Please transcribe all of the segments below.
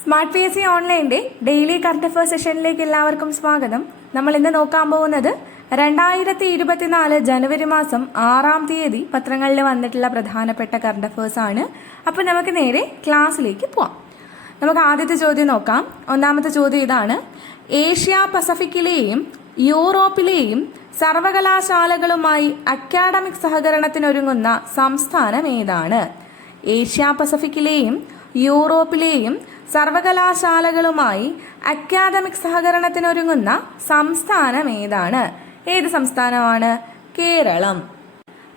Smart P S C ഓൺലൈന്റെ daily current affairs സെഷനിലേക്ക് എല്ലാവർക്കും സ്വാഗതം. നമ്മൾ ഇന്ന് നോക്കാൻ പോകുന്നത് രണ്ടായിരത്തി ഇരുപത്തിനാല് ജനുവരി മാസം ആറാം തീയതി പത്രങ്ങളിൽ വന്നിട്ടുള്ള പ്രധാനപ്പെട്ട കറണ്ട് അഫയേഴ്സ് ആണ്. അപ്പോൾ നമുക്ക് നേരെ ക്ലാസ്സിലേക്ക് പോവാം. നമുക്ക് ആദ്യത്തെ ചോദ്യം നോക്കാം. ഒന്നാമത്തെ ചോദ്യം ഇതാണ്. ഏഷ്യ പസഫിക്കിലെയും യൂറോപ്പിലെയും സർവകലാശാലകളുമായി അക്കാഡമിക് സഹകരണത്തിനൊരുങ്ങുന്ന സംസ്ഥാനം ഏതാണ്? ഏഷ്യ പസഫിക്കിലെയും യൂറോപ്പിലെയും സർവകലാശാലകളുമായി അക്കാദമിക് സഹകരണത്തിനൊരുങ്ങുന്ന സംസ്ഥാനം ഏതാണ്? ഏത് സംസ്ഥാനമാണ്? കേരളം.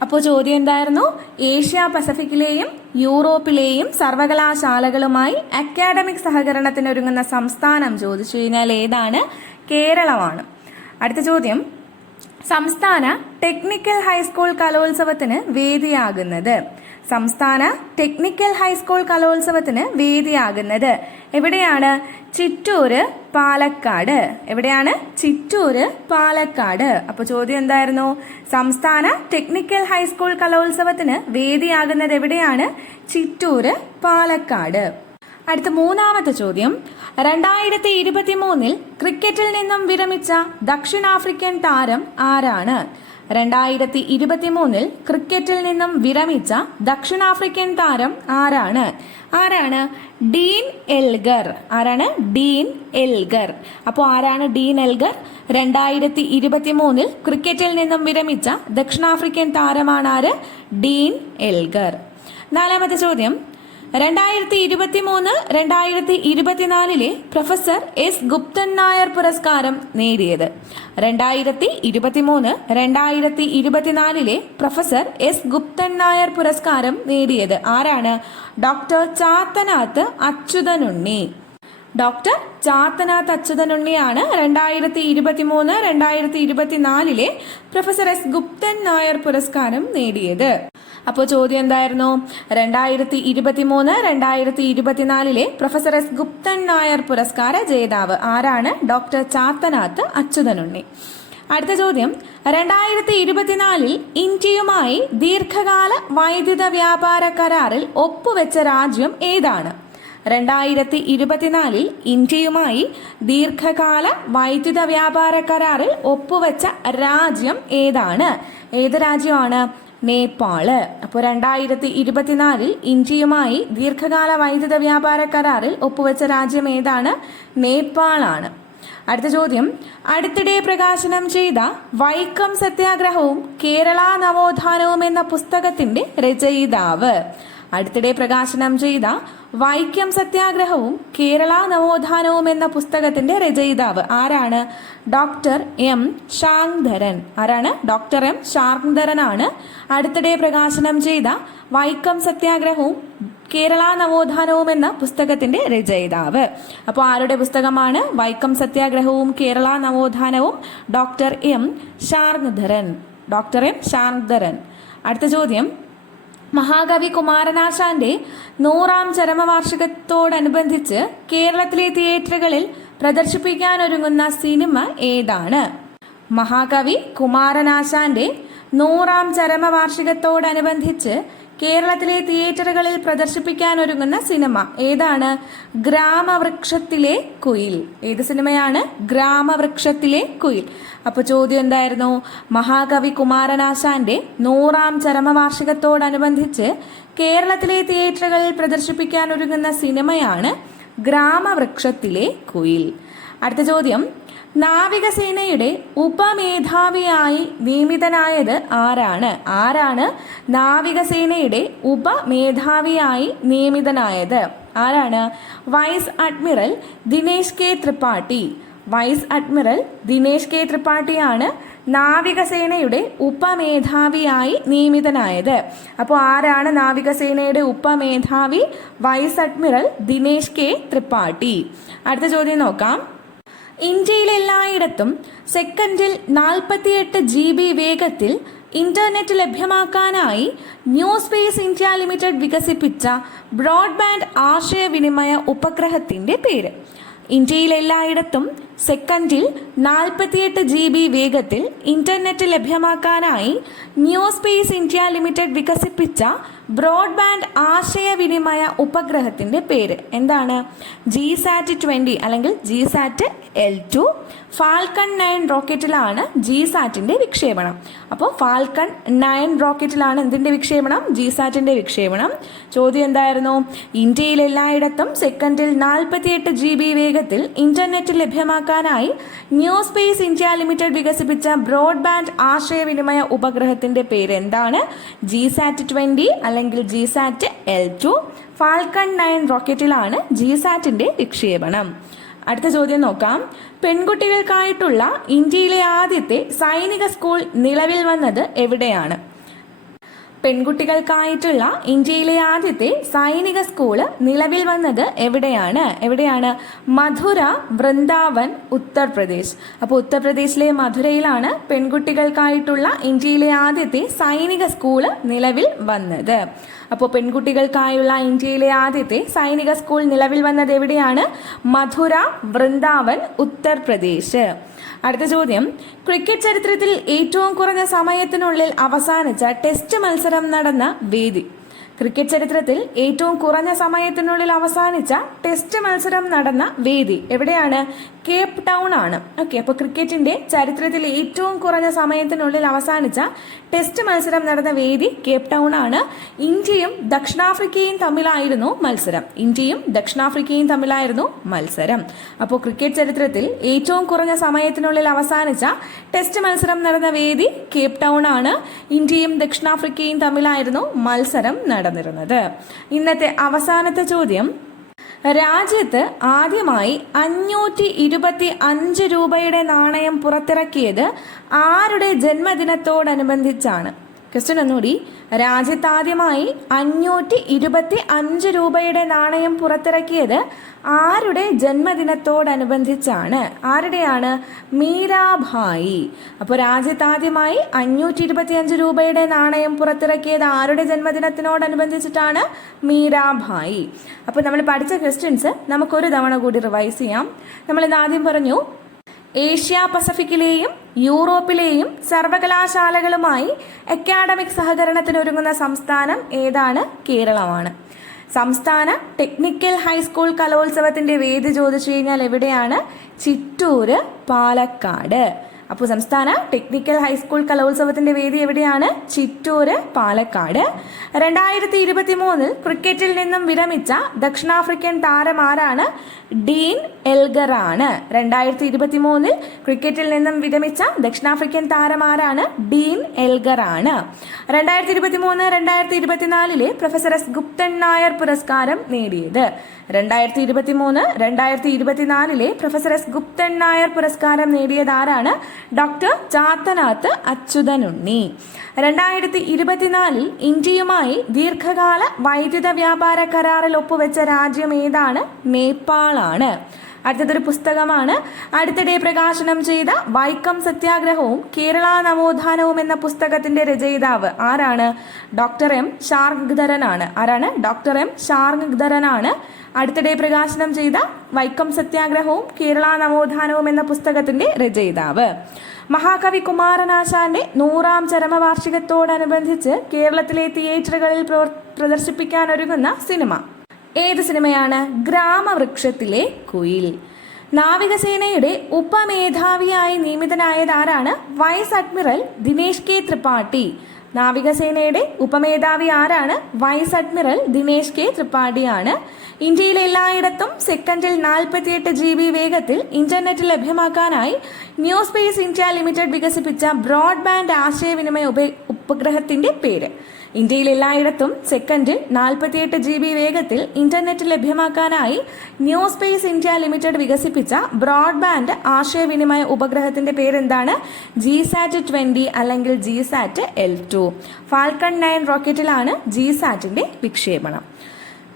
അപ്പോൾ ചോദ്യം എന്തായിരുന്നു? ഏഷ്യ പസഫിക്കിലെയും യൂറോപ്പിലെയും സർവകലാശാലകളുമായി അക്കാഡമിക് സഹകരണത്തിനൊരുങ്ങുന്ന സംസ്ഥാനം ചോദിച്ചു കഴിഞ്ഞാൽ ഏതാണ്? കേരളമാണ്. അടുത്ത ചോദ്യം. സംസ്ഥാന ടെക്നിക്കൽ ഹൈസ്കൂൾ കലോത്സവത്തിന് വേദിയാകുന്നത്. സംസ്ഥാന ടെക്നിക്കൽ ഹൈസ്കൂൾ കലോത്സവത്തിന് വേദിയാകുന്നത്. എവിടെയാണ്? ചിറ്റൂര് പാലക്കാട്. എവിടെയാണ്? ചിറ്റൂര് പാലക്കാട്. അപ്പോൾ ചോദ്യം എന്തായിരുന്നു? സംസ്ഥാന ടെക്നിക്കൽ ഹൈസ്കൂൾ കലോത്സവത്തിന് വേദിയാകുന്നത് എവിടെയാണ്? ചിറ്റൂര് പാലക്കാട്. അടുത്ത മൂന്നാമത്തെ ചോദ്യം. രണ്ടായിരത്തി ഇരുപത്തി മൂന്നിൽ ക്രിക്കറ്റിൽ നിന്നും വിരമിച്ച ദക്ഷിണാഫ്രിക്കൻ താരം ആരാണ്? രണ്ടായിരത്തി ഇരുപത്തി മൂന്നിൽ ക്രിക്കറ്റിൽ നിന്നും വിരമിച്ച ദക്ഷിണാഫ്രിക്കൻ താരം ആരാണ്? ആരാണ്? Dean Elgar. ആരാണ്? Dean Elgar. അപ്പോൾ ആരാണ് ഡീൻ എൽഗർ? രണ്ടായിരത്തി ഇരുപത്തി മൂന്നിൽ ക്രിക്കറ്റിൽ നിന്നും വിരമിച്ച ദക്ഷിണാഫ്രിക്കൻ താരമാണ് ആര്? Dean Elgar. നാലാമത്തെ ചോദ്യം. രണ്ടായിരത്തി ഇരുപത്തി മൂന്ന് രണ്ടായിരത്തി ഇരുപത്തിനാലിലെ പ്രൊഫസർ എസ് ഗുപ്തൻ നായർ പുരസ്കാരം നേടിയത്. രണ്ടായിരത്തി ഇരുപത്തി മൂന്ന് രണ്ടായിരത്തി ഇരുപത്തിനാലിലെ പ്രൊഫസർ എസ് ഗുപ്തൻ നായർ പുരസ്കാരം നേടിയത് ആരാണ്? ഡോക്ടർ ചാത്തനാത്ത് അച്യുതനുണ്ണി. ഡോക്ടർ ചാത്തനാഥ് അച്യുതനുണ്ണിയാണ് രണ്ടായിരത്തി ഇരുപത്തി മൂന്ന് രണ്ടായിരത്തി ഇരുപത്തിനാലിലെ പ്രൊഫസർ എസ് ഗുപ്തൻ നായർ പുരസ്കാരം നേടിയത്. അപ്പോൾ ചോദ്യം എന്തായിരുന്നു? രണ്ടായിരത്തി ഇരുപത്തി മൂന്ന് രണ്ടായിരത്തി ഇരുപത്തിനാലിലെ പ്രൊഫസർ എസ് ഗുപ്തൻ നായർ പുരസ്കാര ജേതാവ് ആരാണ്? ഡോക്ടർ ചാത്തനാഥ് അച്യുതനുണ്ണി. അടുത്ത ചോദ്യം. രണ്ടായിരത്തി ഇരുപത്തിനാലിൽ ഇന്ത്യയുമായി ദീർഘകാല വൈദ്യുത വ്യാപാര കരാറിൽ ഒപ്പുവെച്ച രാജ്യം ഏതാണ്? രണ്ടായിരത്തി ഇരുപത്തിനാലിൽ ഇന്ത്യയുമായി ദീർഘകാല വൈദ്യുത വ്യാപാര കരാറിൽ ഒപ്പുവെച്ച രാജ്യം ഏതാണ്? ഏത് രാജ്യമാണ്? നേപ്പാൾ. അപ്പോൾ രണ്ടായിരത്തി ഇരുപത്തിനാലിൽ ഇന്ത്യയുമായി ദീർഘകാല വൈദ്യുത വ്യാപാര കരാറിൽ ഒപ്പുവെച്ച രാജ്യം ഏതാണ്? നേപ്പാളാണ്. അടുത്ത ചോദ്യം. അടുത്തിടെ പ്രകാശനം ചെയ്ത വൈക്കം സത്യാഗ്രഹവും കേരള നവോത്ഥാനവും എന്ന പുസ്തകത്തിന്റെ രചയിതാവ് അടുത്തിടെ പ്രകാശനം ചെയ്ത വൈക്കം സത്യാഗ്രഹവും കേരള നവോത്ഥാനവും എന്ന പുസ്തകത്തിന്റെ രചയിതാവ് ആരാണ്? Doctor M Sarngadharan. ആരാണ്? ഡോക്ടർ എം ശാങ്ധരനാണ്. അടുത്തിടെ പ്രകാശനം ചെയ്ത വൈക്കം സത്യാഗ്രഹവും കേരള നവോത്ഥാനവും എന്ന പുസ്തകത്തിന്റെ രചയിതാവ്. അപ്പോൾ ആരുടെ പുസ്തകമാണ്? വൈക്കം സത്യാഗ്രഹവും Kerala നവോത്ഥാനവും doctor M Sarngadharan doctor M Sarngadharan അടുത്ത ചോദ്യം. മഹാകവി കുമാരനാശാന്റെ നൂറാം ചരമവാർഷികത്തോടനുബന്ധിച്ച് കേരളത്തിലെ തിയേറ്ററുകളിൽ പ്രദർശിപ്പിക്കാനൊരുങ്ങുന്ന സിനിമ ഏതാണ്? മഹാകവി കുമാരനാശാന്റെ നൂറാം ചരമവാർഷികത്തോടനുബന്ധിച്ച് കേരളത്തിലെ തിയേറ്ററുകളിൽ പ്രദർശിപ്പിക്കാനൊരുങ്ങുന്ന സിനിമ. ഏതാണ്? ഗ്രാമവൃക്ഷത്തിലെ കുയിൽ. ഏത് സിനിമയാണ്? ഗ്രാമവൃക്ഷത്തിലെ കുയിൽ. അപ്പോൾ ചോദ്യം എന്തായിരുന്നു? മഹാകവി കുമാരനാശാന്റെ നൂറാം ചരമവാർഷികത്തോടനുബന്ധിച്ച് കേരളത്തിലെ തിയേറ്ററുകളിൽ പ്രദർശിപ്പിക്കാനൊരുങ്ങുന്ന സിനിമയാണ് ഗ്രാമവൃക്ഷത്തിലെ കുയിൽ. അടുത്ത ചോദ്യം. നാവികസേനയുടെ ഉപമേധാവിയായി നിയമിതനായത് ആരാണ്? ആരാണ് നാവികസേനയുടെ ഉപമേധാവിയായി നിയമിതനായത്? ആരാണ്? Vice admiral Dinesh K Tripathi. Vice admiral Dinesh K ത്രിപാഠിയാണ് നാവികസേനയുടെ ഉപമേധാവിയായി നിയമിതനായത്. അപ്പോൾ ആരാണ് നാവികസേനയുടെ ഉപമേധാവി? Vice admiral Dinesh K Tripathi. അടുത്ത ചോദ്യം നോക്കാം. ഇന്ത്യയിലെല്ലായിടത്തും സെക്കൻഡിൽ നാൽപ്പത്തിയെട്ട് ജി ബി വേഗത്തിൽ ഇന്റർനെറ്റ് ലഭ്യമാക്കാനായി ന്യൂ സ്പേസ് ഇന്ത്യ ലിമിറ്റഡ് വികസിപ്പിച്ച ബ്രോഡ്ബാൻഡ് ആശയവിനിമയ ഉപഗ്രഹത്തിന്റെ പേര്. ഇന്ത്യയിലെല്ലായിടത്തും സെക്കൻഡിൽ നാൽപ്പത്തിയെട്ട് ജി ബി വേഗത്തിൽ ഇന്റർനെറ്റ് ലഭ്യമാക്കാനായി ന്യൂ സ്പേസ് ഇന്ത്യ ലിമിറ്റഡ് വികസിപ്പിച്ച ബ്രോഡ്ബാൻഡ് ആശയവിനിമയ ഉപഗ്രഹത്തിന്റെ പേര്. എന്താണ്? ജി സാറ്റ് ട്വന്റി അല്ലെങ്കിൽ G sat L two Falcon nine റോക്കറ്റിലാണ് G സാറ്റിന്റെ വിക്ഷേപണം. അപ്പോൾ ഫാൽക്കൺ നയൻ റോക്കറ്റിലാണ് എന്തിന്റെ വിക്ഷേപണം? ജി സാറ്റിന്റെ വിക്ഷേപണം. ചോദ്യം എന്തായിരുന്നു? ഇന്ത്യയിൽ എല്ലായിടത്തും സെക്കൻഡിൽ നാൽപ്പത്തിയെട്ട് ജി ബി വേഗത്തിൽ ഇന്റർനെറ്റ് ലഭ്യമാക്കാനായി ന്യൂ സ്പേസ് ഇന്ത്യ ലിമിറ്റഡ് വികസിപ്പിച്ച ബ്രോഡ്ബാൻഡ് ആശയവിനിമയ ഉപഗ്രഹത്തിന്റെ പേര് എന്താണ് ജി സാറ്റ് അല്ലെങ്കിൽ G sat L two Falcon nine റോക്കറ്റിലാണ് G സാറ്റിന്റെ വിക്ഷേപണം. അടുത്ത ചോദ്യം നോക്കാം. പെൺകുട്ടികൾക്കായിട്ടുള്ള ഇന്ത്യയിലെ ആദ്യത്തെ സൈനിക സ്കൂൾ നിലവിൽ വന്നത് എവിടെയാണ്? പെൺകുട്ടികൾക്കായിട്ടുള്ള ഇന്ത്യയിലെ ആദ്യത്തെ സൈനിക സ്കൂൾ നിലവിൽ വന്നത് എവിടെയാണ്? എവിടെയാണ്? മധുര വൃന്ദാവൻ ഉത്തർപ്രദേശ്. അപ്പോൾ ഉത്തർപ്രദേശിലെ മധുരയിലാണ് പെൺകുട്ടികൾക്കായിട്ടുള്ള ഇന്ത്യയിലെ ആദ്യത്തെ സൈനിക സ്കൂൾ നിലവിൽ വന്നത്. അപ്പോൾ പെൺകുട്ടികൾക്കായുള്ള ഇന്ത്യയിലെ ആദ്യത്തെ സൈനിക സ്കൂൾ നിലവിൽ വന്നത് എവിടെയാണ്? മധുര വൃന്ദാവൻ ഉത്തർപ്രദേശ്. അടുത്ത ചോദ്യം. ക്രിക്കറ്റ് ചരിത്രത്തിൽ ഏറ്റവും കുറഞ്ഞ സമയത്തിനുള്ളിൽ അവസാനിച്ച ടെസ്റ്റ് മത്സരം നടന്ന വേദി. ക്രിക്കറ്റ് ചരിത്രത്തിൽ ഏറ്റവും കുറഞ്ഞ സമയത്തിനുള്ളിൽ അവസാനിച്ച ടെസ്റ്റ് മത്സരം നടന്ന വേദി. എവിടെയാണ്? കേപ്പ് ടൗൺ ആണ്. ഓക്കെ അപ്പോൾ ക്രിക്കറ്റിന്റെ ചരിത്രത്തിൽ ഏറ്റവും കുറഞ്ഞ സമയത്തിനുള്ളിൽ അവസാനിച്ച ടെസ്റ്റ് മത്സരം നടന്ന വേദി കേപ്പ് ടൗൺ ആണ്. ഇന്ത്യയും ദക്ഷിണാഫ്രിക്കയും തമ്മിലായിരുന്നു മത്സരം. ഇന്ത്യയും ദക്ഷിണാഫ്രിക്കയും തമ്മിലായിരുന്നു മത്സരം. അപ്പോൾ ക്രിക്കറ്റ് ചരിത്രത്തിൽ ഏറ്റവും കുറഞ്ഞ സമയത്തിനുള്ളിൽ അവസാനിച്ച ടെസ്റ്റ് മത്സരം നടന്ന വേദി കേപ്പ് ടൗൺ ആണ്. ഇന്ത്യയും ദക്ഷിണാഫ്രിക്കയും തമ്മിലായിരുന്നു മത്സരം നടന്നിരുന്നത്. ഇന്നത്തെ അവസാനത്തെ ചോദ്യം രാജ്യത്ത് ആദ്യമായി അഞ്ഞൂറ്റി ഇരുപത്തി അഞ്ച് രൂപയുടെ നാണയം പുറത്തിറക്കിയത് ആരുടെ ജന്മദിനത്തോടനുബന്ധിച്ചാണ്? ക്വസ്റ്റ്യൻ ഒന്നുകൂടി രാജ്യത്താദ്യമായി അഞ്ഞൂറ്റി ഇരുപത്തി അഞ്ച് രൂപയുടെ നാണയം പുറത്തിറക്കിയത് ആരുടെ ജന്മദിനത്തോടനുബന്ധിച്ചാണ്? ആരുടെയാണ്? മീരാഭായി. അപ്പോൾ രാജ്യത്താദ്യമായി അഞ്ഞൂറ്റി ഇരുപത്തി അഞ്ച് രൂപയുടെ നാണയം പുറത്തിറക്കിയത് ആരുടെ ജന്മദിനത്തിനോടനുബന്ധിച്ചിട്ടാണ്? മീരാഭായി. അപ്പോൾ നമ്മൾ പഠിച്ച ക്വസ്റ്റ്യൻസ് നമുക്കൊരു തവണ കൂടി റിവൈസ് ചെയ്യാം. നമ്മൾ ഇന്ന് ആദ്യം പറഞ്ഞു ഏഷ്യ പസഫിക്കിലെയും യൂറോപ്പിലെയും സർവകലാശാലകളുമായി അക്കാഡമിക് സഹകരണത്തിനൊരുങ്ങുന്ന സംസ്ഥാനം ഏതാണ്? കേരളമാണ്. സംസ്ഥാന ടെക്നിക്കൽ ഹൈസ്കൂൾ കലോത്സവത്തിന്റെ വേദി ചോദിച്ചു കഴിഞ്ഞാൽ എവിടെയാണ്? ചിറ്റൂര് പാലക്കാട്. അപ്പോൾ സംസ്ഥാന ടെക്നിക്കൽ ഹൈസ്കൂൾ കലോത്സവത്തിന്റെ വേദി എവിടെയാണ്? ചിറ്റൂര് പാലക്കാട്. രണ്ടായിരത്തി ഇരുപത്തി മൂന്നിൽ ക്രിക്കറ്റിൽ നിന്നും വിരമിച്ച ദക്ഷിണാഫ്രിക്കൻ താരം ആരാണ്? ഡീൻ എൽഗർ ആണ് രണ്ടായിരത്തി ഇരുപത്തി മൂന്നിൽ ക്രിക്കറ്റിൽ നിന്നും വിരമിച്ച ദക്ഷിണാഫ്രിക്കൻ താരം ആരാണ്? ഡീൻ എൽഗർ ആണ് രണ്ടായിരത്തി ഇരുപത്തി മൂന്ന് രണ്ടായിരത്തി ഇരുപത്തിനാലിലെ പ്രൊഫസർ എസ്. ഗുപ്തൻ നായർ പുരസ്കാരം നേടിയത്. രണ്ടായിരത്തി ഇരുപത്തി മൂന്ന് രണ്ടായിരത്തി ഇരുപത്തിനാലിലെ പ്രൊഫസർ എസ് ഗുപ്തൻ നായർ പുരസ്കാരം നേടിയത് ആരാണ് ഡോക്ടർ ചാത്തനാത്ത് അച്യുതനുണ്ണി. രണ്ടായിരത്തി ഇരുപത്തിനാലിൽ ഇന്ത്യയുമായി ദീർഘകാല വൈദ്യുത വ്യാപാര കരാറിൽ ഒപ്പുവെച്ച രാജ്യം ഏതാണ്? നേപ്പാളാണ്. അടുത്തതൊരു പുസ്തകമാണ്. അടുത്തിടെ പ്രകാശനം ചെയ്ത വൈക്കം സത്യാഗ്രഹവും കേരള നവോത്ഥാനവും എന്ന പുസ്തകത്തിന്റെ രചയിതാവ് ആരാണ്? Doctor M. ഷാർഗ്ധരനാണ് ആരാണ്? Doctor M. ഷാർഗ്ധരനാണ് അടുത്തിടെ പ്രകാശനം ചെയ്ത വൈക്കം സത്യാഗ്രഹവും കേരള നവോത്ഥാനവും എന്ന പുസ്തകത്തിന്റെ രചയിതാവ്. മഹാകവി കുമാരനാശാന്റെ നൂറാം ചരമവാർഷികത്തോടനുബന്ധിച്ച് കേരളത്തിലെ തിയേറ്ററുകളിൽ പ്രദർശിപ്പിക്കാനൊരുങ്ങുന്ന സിനിമ. ഏത് സിനിമയാണ് ഗ്രാമവൃക്ഷത്തിലെ കുയിൽ? നാവികസേനയുടെ ഉപമേധാവിയായി നിയമിതനായത് ആരാണ് vice admiral Dinesh K Tripathi? നാവികസേനയുടെ ഉപമേധാവി ആരാണ് വൈസ് അഡ്മിറൽ ദിനേശ് കെ ത്രിപാഠിയാണ്? ഇന്ത്യയിലെ എല്ലായിടത്തും സെക്കൻഡിൽ നാൽപ്പത്തിയെട്ട് ജി ബി വേഗത്തിൽ ഇന്റർനെറ്റ് ലഭ്യമാക്കാനായി ന്യൂ സ്പേസ് ഇന്ത്യ ലിമിറ്റഡ് വികസിപ്പിച്ച ബ്രോഡ്ബാൻഡ് ആശയവിനിമയ ഉപ ഉപഗ്രഹത്തിന്റെ പേര്. ഇന്ത്യയിൽ എല്ലായിടത്തും സെക്കൻഡിൽ നാൽപ്പത്തിയെട്ട് ജി ബി വേഗത്തിൽ ഇന്റർനെറ്റ് ലഭ്യമാക്കാനായി ന്യൂ സ്പേസ് ഇന്ത്യ ലിമിറ്റഡ് വികസിപ്പിച്ച ബ്രോഡ്ബാൻഡ് ആശയവിനിമയ ഉപഗ്രഹത്തിന്റെ പേരെന്താണ്? ജി സാറ്റ് ട്വന്റി അല്ലെങ്കിൽ G sat L two Falcon nine റോക്കറ്റിലാണ് G സാറ്റിന്റെ വിക്ഷേപണം.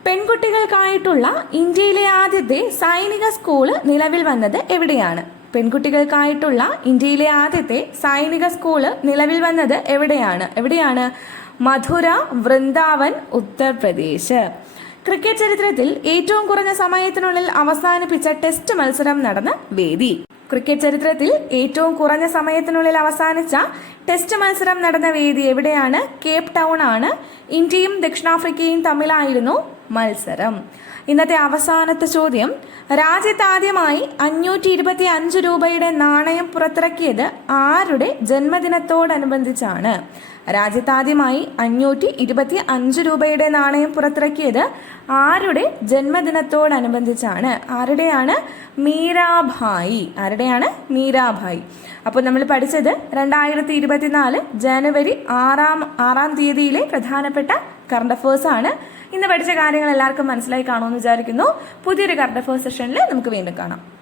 പെൺകുട്ടികൾക്കായിട്ടുള്ള ഇന്ത്യയിലെ ആദ്യത്തെ സൈനിക സ്കൂൾ നിലവിൽ വന്നത് എവിടെയാണ്? പെൺകുട്ടികൾക്കായിട്ടുള്ള ഇന്ത്യയിലെ ആദ്യത്തെ സൈനിക സ്കൂൾ നിലവിൽ വന്നത് എവിടെയാണ്? എവിടെയാണ്? മധുര വൃന്ദാവൻ ഉത്തർപ്രദേശ്. ക്രിക്കറ്റ് ചരിത്രത്തിൽ ഏറ്റവും കുറഞ്ഞ സമയത്തിനുള്ളിൽ അവസാനിപ്പിച്ച ടെസ്റ്റ് മത്സരം നടന്ന വേദി. ക്രിക്കറ്റ് ചരിത്രത്തിൽ ഏറ്റവും കുറഞ്ഞ സമയത്തിനുള്ളിൽ അവസാനിച്ച ടെസ്റ്റ് മത്സരം നടന്ന വേദി എവിടെയാണ്? കേപ് ടൗൺ ആണ്. ഇന്ത്യയും ദക്ഷിണാഫ്രിക്കയും തമ്മിലായിരുന്നു മത്സരം. ഇന്നത്തെ അവസാനത്തെ ചോദ്യം. രാജ്യത്ത് ആദ്യമായി അഞ്ഞൂറ്റി ഇരുപത്തി അഞ്ച് രൂപയുടെ നാണയം പുറത്തിറക്കിയത് ആരുടെ ജന്മദിനത്തോടനുബന്ധിച്ചാണ്? രാജ്യത്താദ്യമായി അഞ്ഞൂറ്റി ഇരുപത്തി അഞ്ച് രൂപയുടെ നാണയം പുറത്തിറക്കിയത് ആരുടെ ജന്മദിനത്തോടനുബന്ധിച്ചാണ്? ആരുടെയാണ്? മീരാഭായി. ആരുടെയാണ്? മീരാഭായി. അപ്പോൾ നമ്മൾ പഠിച്ചത് രണ്ടായിരത്തി ഇരുപത്തിനാല് ജനുവരി ആറാം ആറാം തീയതിയിലെ പ്രധാനപ്പെട്ട കറണ്ട് അഫേഴ്സ് ആണ്. ഇന്ന് പഠിച്ച കാര്യങ്ങൾ എല്ലാവർക്കും മനസ്സിലായി കാണുമെന്ന് വിചാരിക്കുന്നു. പുതിയൊരു കറണ്ട് അഫേഴ്സ് സെഷനിൽ നമുക്ക് വീണ്ടും കാണാം.